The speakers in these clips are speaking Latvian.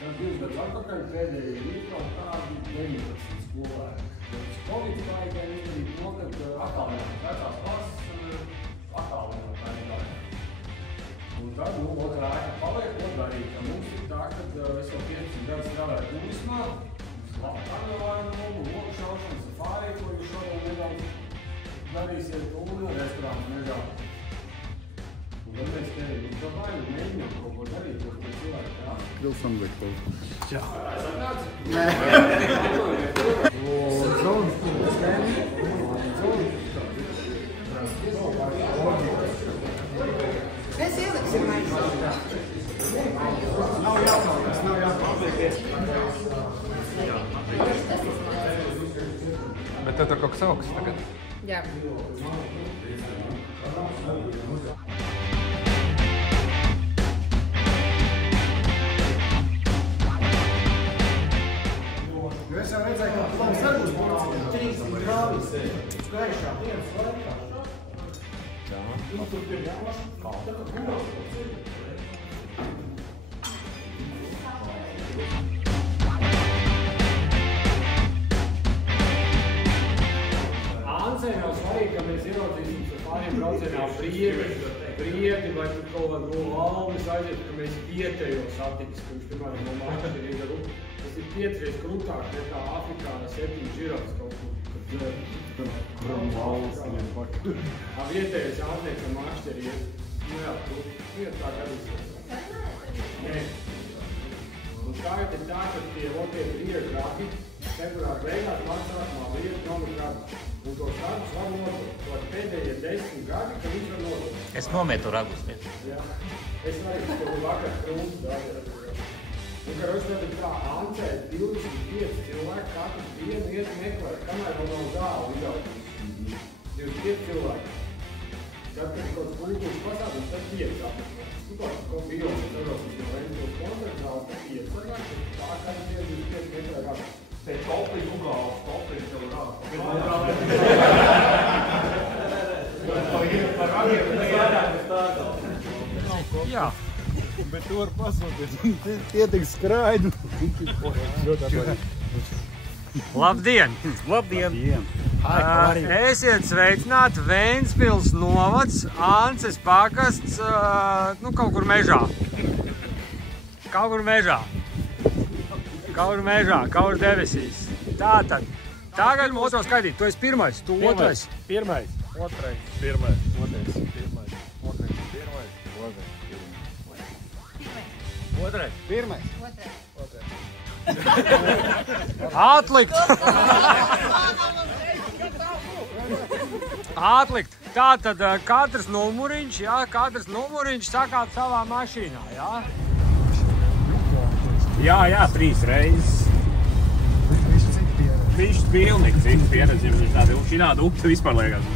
2 gadus atpakaļ pēdējie bija kaut kādi 19 skolēni. Covid laikā izdarīja to, kad attālināt vecās klases, attālināt tā. Un tad, otrā ēka paliek, ko darīt. Mums ir tā, kad es jau 15 gadus strādāju turismā, mums labi karnevājumu, loku šaušanu, safāri, ko jūs šodien nedaudz darīsiet, un restorānu mežā. Un tad mēs te domājam, mēģinām kaut ko darīt, ko cilvēki prasa. Wilson liek kaut. Jā. Saprāts? Nē. Mēs ieliksim maisu. Nav jāpalīdz, nav jāpalīdz. Bet tev tur kaut kas augsts tagad? Jā. Es jau redzēju, ka plāns arī būs 30 grāvis. Gaišā dienas laikā. Jā. Un tur pie jāmaša kalta, ka gulā. Ansē nav svarīgi, ka mēs ieraudzīsim safāriem braucienā prieti vai tur kaut kādu alvis aiziet, ka mēs vietējo satiks, ka viņš, piemēram, no mākšķi ir rupu. Tas ir 5 reizes krūtāk nekā Afrikā 7 žirafs kaut kur, kad dzēr. Kuram valsts ir pakaļ. Vietējais ārnieks ar mākšķeri iet. Nu jā, tu iet tā kā visiem. Nē. Un tagad ir tā, ka tie priekšgrāfi februāra beigās mācākumā lietu nometrāt. Un to status var nodot. To pēdējie 10 gadi, ka viņš var nodot. Es nometu ragus. Jā. Es arī to vakar krūtu daļu. Un, ka roši tad ir tā, Ancē 25 cilvēki katru dienu iet meklēt, kamēr vēl nav zāli izaugt. 25 cilvēki. Tad, kad ir kaut kāds kultūras pasākums, tad 5 apmeklēt. Tu kaut bijos, tad varos uz Lentos koncertu zāli, tad 5 cilvēki. Tā kā ir 25 meklēt ragus. Te toplī ugāls, toplī tev rāds. Par ragiem nejādāk bez tādā. Jā. Bet tu var pasūties un tie tik skraidi. Labdien! Labdien! Esiet sveicināti Ventspils novads, Ances pagasts, nu kaut kur mežā. Kaut kur mežā. Kaut kur mežā, kaut kur debesīs. Tātad, tagad mūs jau skaidīt. Tu esi pirmais, tu otrais. Pirmais, otrais, pirmais, otrais, pirmais, otrais, pirmais, otrais. Pirmais. Atlikt! Atlikt! Tātad katrs numuriņš, jā, sakāt savā mašīnā, jā? Jā, 3 reizes. Viņš pilnīgi cik pieredzi, ja viņš tādi šināda upte vispār liekas.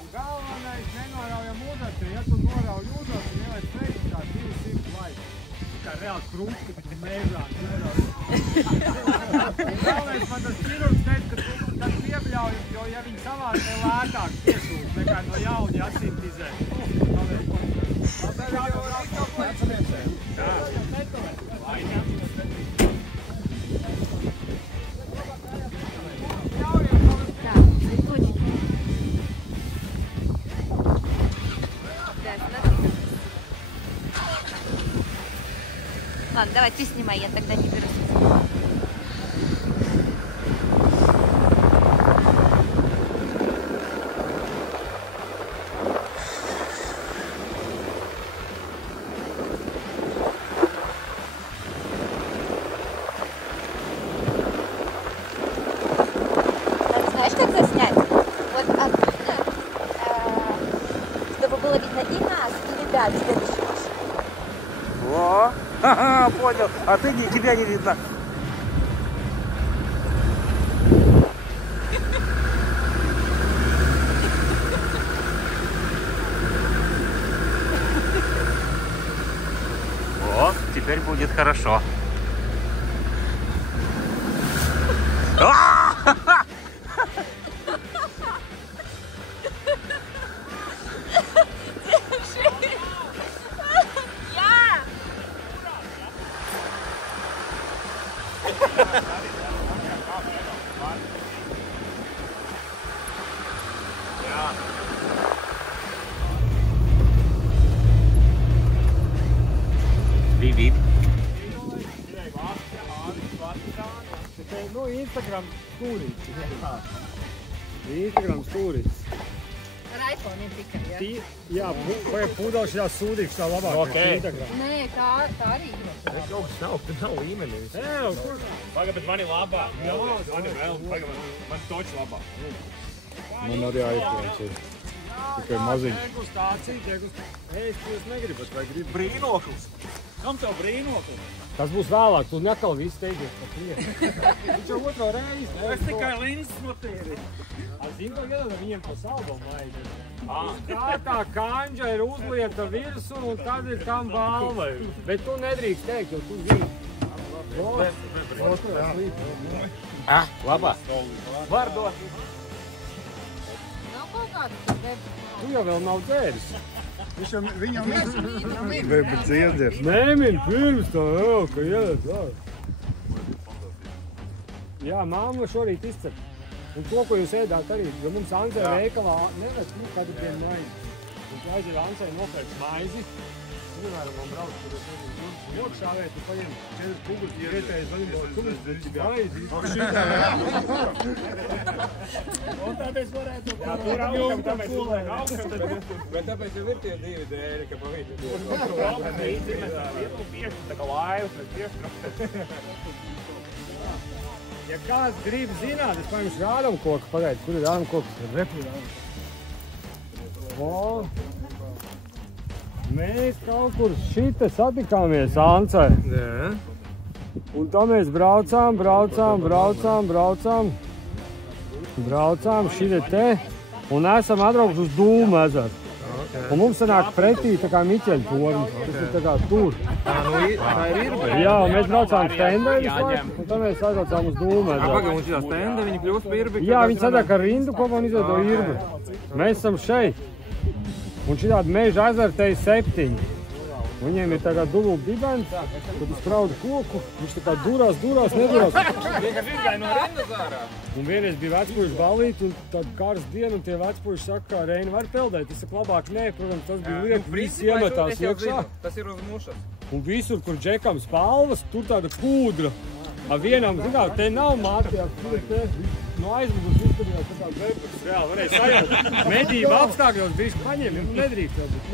Un galvenais nenoraujam ūdeni, ja tu norauj ūdeni, ielaic sveiki tā 200 laiku. Kā reāls krūts, ka tu mēžā norauj. Un galvenais man tas ķirurgs teica, ka tu tad piebļauj, jo ja viņi savādi tev lētāk piesūst, nekā no jauni asintizē. Ладно, давай ты снимай, я тогда не беру. Знаешь, как заснять? Вот оттуда, чтобы было видно и нас, и ребят следующих машин. О, ха-ха, понял. А ты тебя не видно. Вот, теперь будет хорошо. Instagram stūrīts. Instagram stūrīts. Ar iPhone tikai, ja? Jā, vai pūdoši jā sūdīgs tā labāk. Ok. Nē, tā arī ir. Es kaut kas nav, tad nav līmenī. Paga, bet man ir labā. Man ir vēl, paga, man toči labā. Man arī iPhones ir. Tikai maziņš. Degustācija. Es negribat, vai gribu? Brīnoklis. Kam tev brīnoklis? Tas būs vēlāk, tu nekal visu teigies par prieku. Viņš jau otro reizi. Es tikai linzes notīri. Zinu, ka iedod viņiem pa saldumu vajag. Kā tā kanģa ir uzlieta virsu un tad ir kam balva. Bet tu nedrīkst teikt, jo tu zini. Labā. Var dot. Nav kaut kāda Tu jau vēl nav dzēris. Viņam bet dziedzers. Nemin pirms tā, ka iedod. Jā, māma šorīt izcep. Un to, ko jūs ēdāt arī, jo mums Ancē veikalā neved, kādu dienu maizi. Un tu aiziet Ancē nopērts maizi. Piemēram, man brauc, kur es nezinu, lokšāvē, tu paņem 4 pugurti, ja vietējais vaļinās, tu maizi. Un tāpēc varētu augam, Bet tāpēc jau ir tie 2 dēļi, ka pavīti. Tā kā laivas, bet piešķirām. Ja kāds grib zināt, es paņemšu rādam koku, pagaid, kur ir rādam koks? Mēs kaut kur šite satikāmies Ancē. Jā. Un tā mēs braucām šite te un esam atbraukuši uz Dūmu ezeru. Un mums sanāk pretī tā kā Miķeļa torni, tas ir tā kā tur. Tā ir Irba. Jā, un mēs braucām stendē visu laiku, un tā mēs aizbraucām uz Dūmu ezeru. Pagaid, mums šī stenda, viņi kļūst par Irbi. Jā, viņi sadāk ar rindu kopā un izveido Irbu. Mēs esam šeit. Un šitādi meža ezeri te ir 7. Viņiem ir tā kā dubult dibens, kad uzsprauda koku, viņš tā kā durās, nedurās. Vienkārši izgāja no rindas ārā. Un vienreiz bija vecpuļu balīti, un tāda karsta diena, un tie vecpuļi saka, kā Reini var peldēt. Es saku, labāk nē, protams, tas bija liek, visi iemetās iekšā. Tas ir uz mušas. Un visur, kur džekam spalvas, tur tāda kūdra. Vienam, zināt, te nav mātījās, tur te no aizmugus izturījās tā kā grēpaks. Reāli varēja sajūt. Medība apstākļos bišķi paņem, ja nedrīkst jau, bet,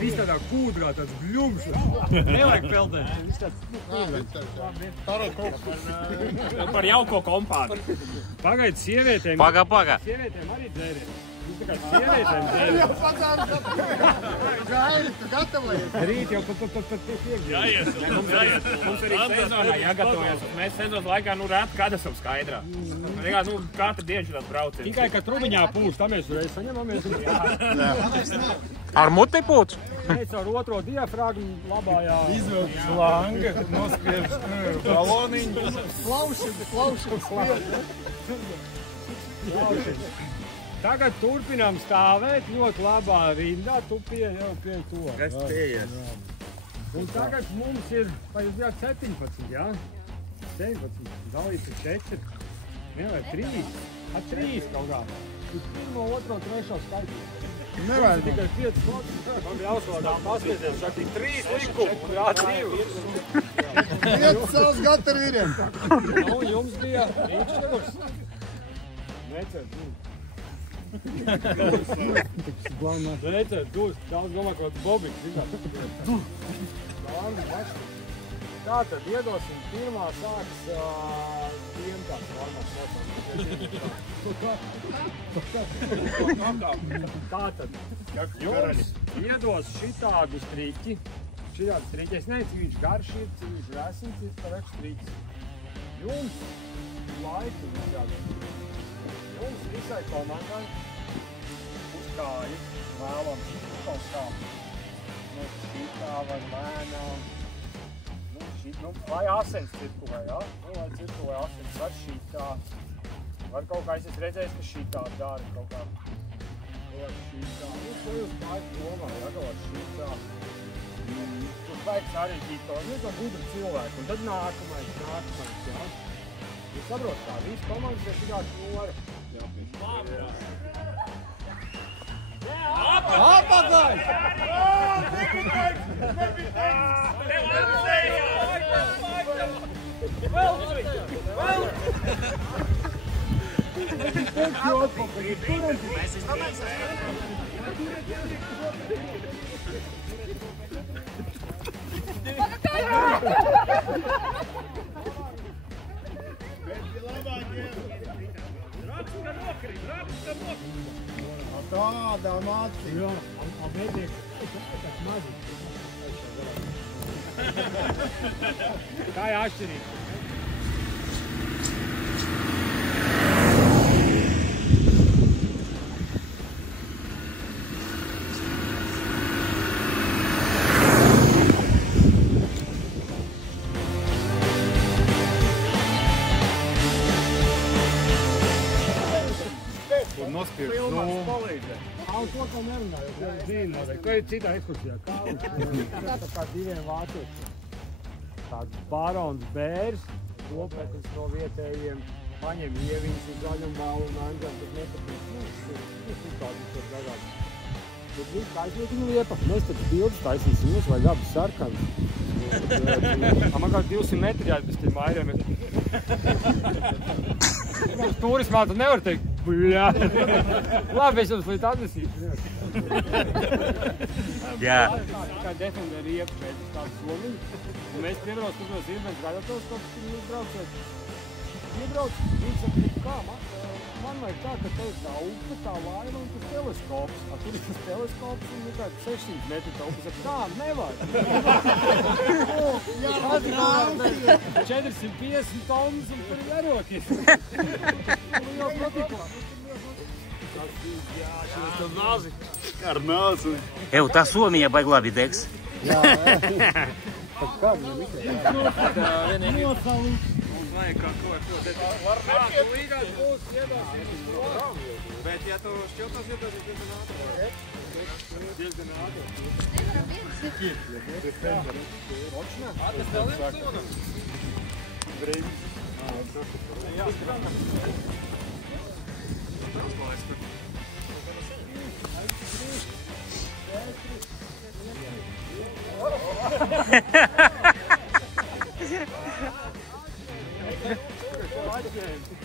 viss tādā kūdrā, tāds bļums. Nevajag peldēt. Viss tāds Par jauko kompādu. Pagaid, sievietēm. Paga. Sievietēm arī dzēriet. Jūs tā kā sievietēm dzēriet. Gaidi, tu gatavojies. Rīt jau pat iegļūt. Jāies. Mums arī sezonā jāgatavojas. Mēs sezonas laikā, rēt, kad esam skaidrā. Vienkārši, katru dienu šitās brauciens. Tikai, ka trubiņā pūš, tā mēs reiz saņemamies. Ar muti pūč? Mēs ar otro diafragmu labājā. Izvilkt slanga, noskriebs baloniņu. Klaušim. Tagad turpinām stāvēt ļoti labā rindā, tu jau pie to. Es pieejas. Un tagad mums ir, vai jūs bijāt 17, jā? 17, dalīts ir 4, nevajag 3, 3 kaut kā. Uz 1, 2, 3 skaitīt. Nevajag. Tikai 5 slots, man bija ausvārdā paskaties, šeit ir 3 likumi, jā, 2. Iet savus gata ar vīriem. Nu, jums bija rīčkurs. Necert, Necert, daudz domā, kaut Bobiks, zināt. Tātad iedosim, pirmā sāks piemtās varmās Tātad, jums iedos šitādu striķi. Šitādu striķi, es nezinu, cik viņš garš ir, cik viņš resins ir, parakš striķis. Jums laiku izjādot. Jums visai komandai uz kāju vēlam kaut kā šitā vai lēnām. Vai asens cirkulē, jā? Vai cirkulē asens, var šitā. Var kaut kā, es redzēju, ka šitā dara kaut kā. Var šitā. To jūs kājas domā, jā, ka var šitā. Tur vajag sarežģīt to, to gudru cilvēku. Un tad nākamais, jā. Jūs saprot kā, visu komandas ir šitāt nora. Apakaļ! Well, Tāda mācība. Jā, un mētiek, tas maziņš. Tā ir atšķirība. Alus lokā nerunāju, jo es zinu noteikti. Ko ir citā ekskursijā? Tā kā diviem vāciešiem. Tāds barons bērs, kopēkums no vietējiem, paņem ieviņas uz zaļumālu un anģēm, bet nepatīk. Citādi tur dagāt. Bet viss aizliek viņu liepa. Mēs tad bildes taisīsim, mums vajag abi sarkani. Man kā 200 metri jāiet bez tiem airiem. Turismā tu nevar teikt, bļā. Labi, es jums līdz atnesīšu. Jā. Kā defender riepu pēc tādu somiņu. Un mēs piebrauc uz tos irbens gaļatos, kāpēc viņi braucēt. Iebrauc, viņi saka, kā, man vajag tā, ka te ir tā upe, tā laiva un tas teleskops. Tur ir tas teleskops un kā 600 metri tā upe. Saka, tā, nevajag. 450 tonnas un tur ir ierokis. Jau patikā. Ar nāzi. Ev, tā Somija baigi labi degs. Jā. Tad kādu mikrofonu? Vajag kā ko ar to. Var nākt, līgās būs iedāsies. Bet, ja tu šķiltos iedāsies diezgan ātri. Diezgan ātri. Ročnā? Tas vēl ir zona? Brīvis. Jā.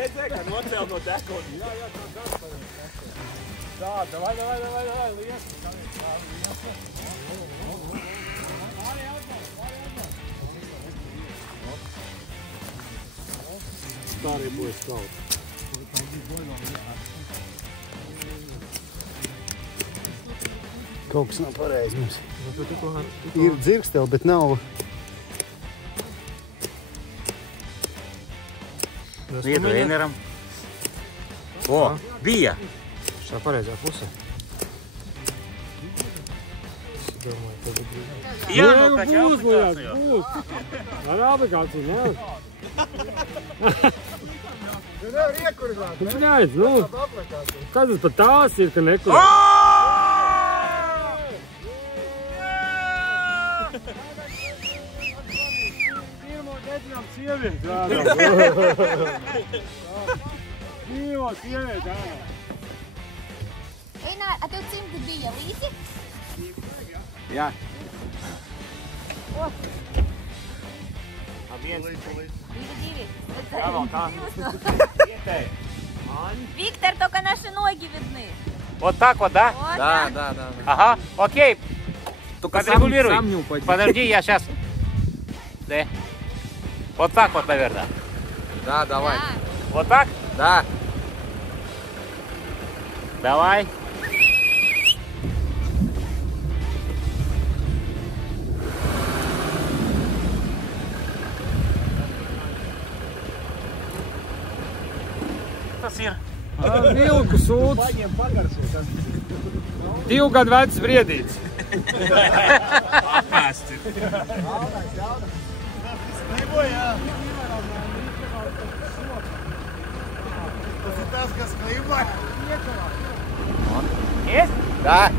Redzēji, kā nocēl no dekona. Jā, tā dārsta. Tā, davai, lies. Tā arī būs kaut. Kaut kas nav pareizi mums. Ir dzirksteli, bet nav. Vietu vieneram. O, bija. Šā pareizā pusē. Jā, nu, kā čia aplikācija. Ar aplikāciju, ne? Tu nevar iekurgāt, ne? Nēc, nu. Kas tas pat tās ir, ka nekur? Pirmo dedzinām sievieti rādām. Pirmo sievieti rādām. Einār, a tev cimdi bija līdzi? Jā. Диви. Jā, vēl kā. Виктор, только наши ноги видны. Вот так вот, да? Вот, Да. Ага, окей. Подрегулируй. сам не упади. Подожди, я сейчас. Да. Вот так вот, наверное. Да, давай. Да. Вот так? Да. Давай. Tas ir. Vilku sūds. 2 gadu vecs briedīts. Apēsti. Tas ir tas, kas klīmā. Есть? Да.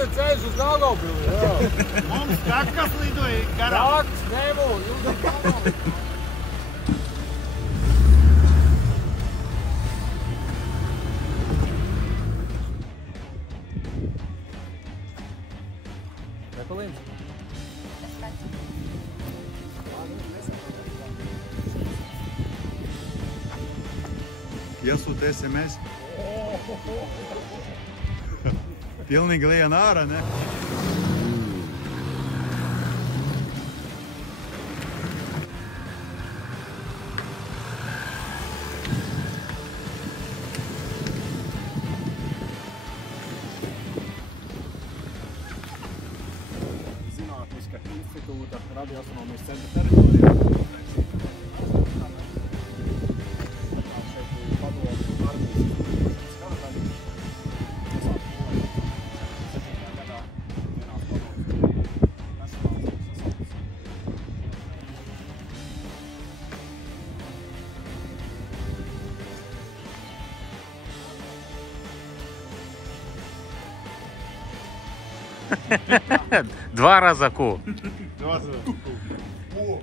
te ceļš uz Daugavpili. Mums kakas lidoja garām. Rakts nebūs, jūs ir Daugavpili. Nepalīdz? Iesūta SMS. Pilnīgi lien ārā, ne? Zinātniska institūta radioastronomijas centra teritorijā. Два раза ку. О,